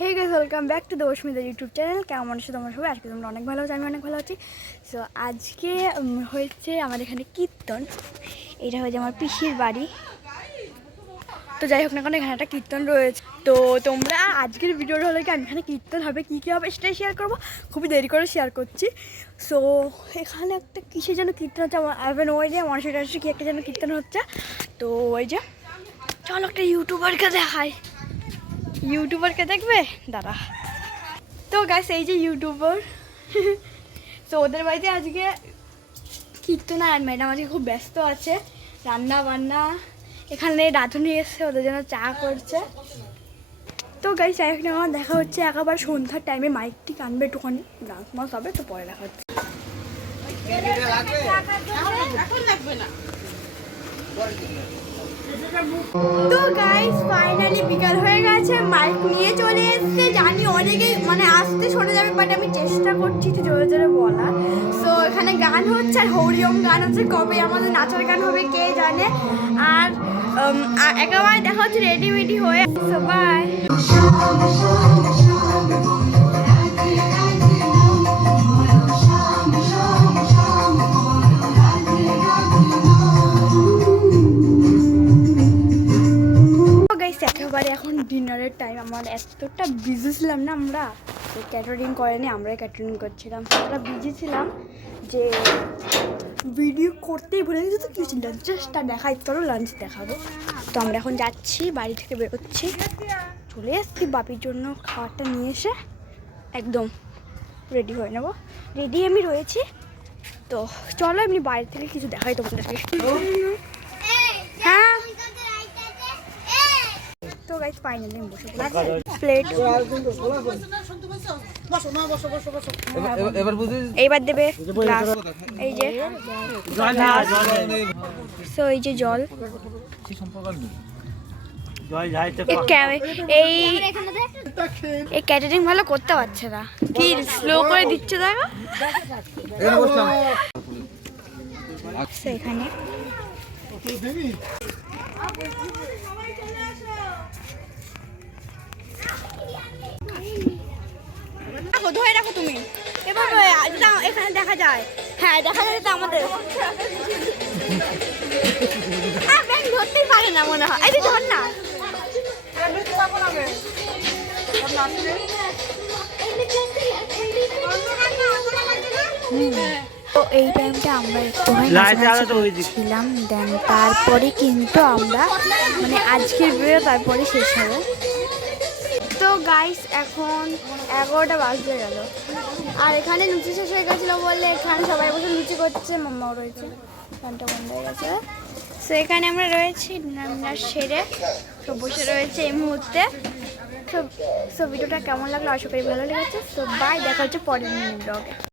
Hey guys, welcome back to the Asmita YouTube channel. কেমন আছো তোমরা সবাই? আজকে তোমরা অনেক ভালো আছো, আমি অনেক ভালো আছি। সো আজকে হয়েছে আমাদের এখানে কীর্তন। এটা হয়েছে আমার পিসির বাড়ি। তো যাই হোক না কেন, এখানে একটা কীর্তন রয়েছে। তো তোমরা আজকের ভিডিওটা হলো কি, আমি এখানে কীর্তন হবে কী কী হবে সেটাই শেয়ার করবো। খুবই দেরি করে শেয়ার করছি। সো এখানে একটা কিসের যেন কীর্তন হচ্ছে, আমার ওই যে মানুষের কাছে কী একটা যেন কীর্তন হচ্ছে। তো ওই যে চলো একটা ইউটিউবারকে দেখাই। ইউটিউবারকে দেখবে দাদা? তো গাইস, এই যে ইউটিউবার। তো ওদের বাড়িতে আজকে কীর্তন, আর ম্যাডাম আজকে খুব ব্যস্ত আছে রান্না বান্না। এখানে রাঁধুনি এসছে, ওদের জন্য চা করছে। তো গাইস, এখন আমার দেখা হচ্ছে একেবারে সন্ধ্যার টাইমে। মাইকটি কানবে একটুখানি, ডান্স মাস হবে, তো পরে দেখা হচ্ছে। তো গাইস, ফাইনালি বিকাল হয়ে গেছে, মাইক নিয়ে চলে এসছে। জানি অনেকেই মানে আসতে সরে যাবে, বাট আমি চেষ্টা করছি একটু জোরে জোরে বলা। সো এখানে গান হচ্ছে, আর হরিওম গান হচ্ছে। কবে আমাদের নাচার গান হবে কে জানে। আর একেবারে দেখা হচ্ছে রেডি হয়ে। So bye. একেবারে এখন ডিনারের টাইম। আমার এতটা বিজি ছিলাম না, আমরা ক্যাটারিং করেনি, আমরাই ক্যাটারিং করছিলাম। এতটা বিজি ছিলাম যে ভিডিও করতেই ভুলে গেছি। তো কিছু লাঞ্চটা দেখাই, তোরও লাঞ্চ দেখাবো। তো আমরা এখন যাচ্ছি, বাড়ি থেকে বেরোচ্ছি। চলে এসছি বাপির জন্য খাবারটা নিয়ে এসে একদম রেডি হয়ে নেবো। রেডি আমি রয়েছি। তো চলো এমনি বাইরে থেকে কিছু দেখাই তোমাদেরকে। হ্যাঁ, তো গাইস ফাইনালি আমি বসে প্লেট এইবার দেবে গ্লাস। এই যে সো এই যে জল। এই ক্যাটারিং ভালো করতে পারছে না, কি স্লো করে দিচ্ছে দেখো। এখানে ধরে রাখো তুমি, এবার এখানে দেখা যায়। হ্যাঁ, দেখা যায় তো আমাদের ধরতেই পারে না মনে হয়। এই ধর না, তো এই টাইমটা আমরা একটু ছিলাম। দেন তারপরে কিন্তু আমরা মানে আজকের ভিডিও তারপরে শেষ হবে। তো গাইস, এখন 11টা বাজতে গেল, আর এখানে লুচি শেষ হয়ে গেছিলো বলে এখানে সবাই বসে লুচি করছে। মাম্মাও রয়েছে, ফ্যানটা বন্ধ হয়ে গেছে। তো এখানে আমরা রয়েছি, ডিনার সেরে সব বসে রয়েছে এই মুহূর্তে। সব ভিডিওটা কেমন লাগলো আশা করি ভালো লেগেছে। তো বাই, দেখা হচ্ছে পরের ব্লগে।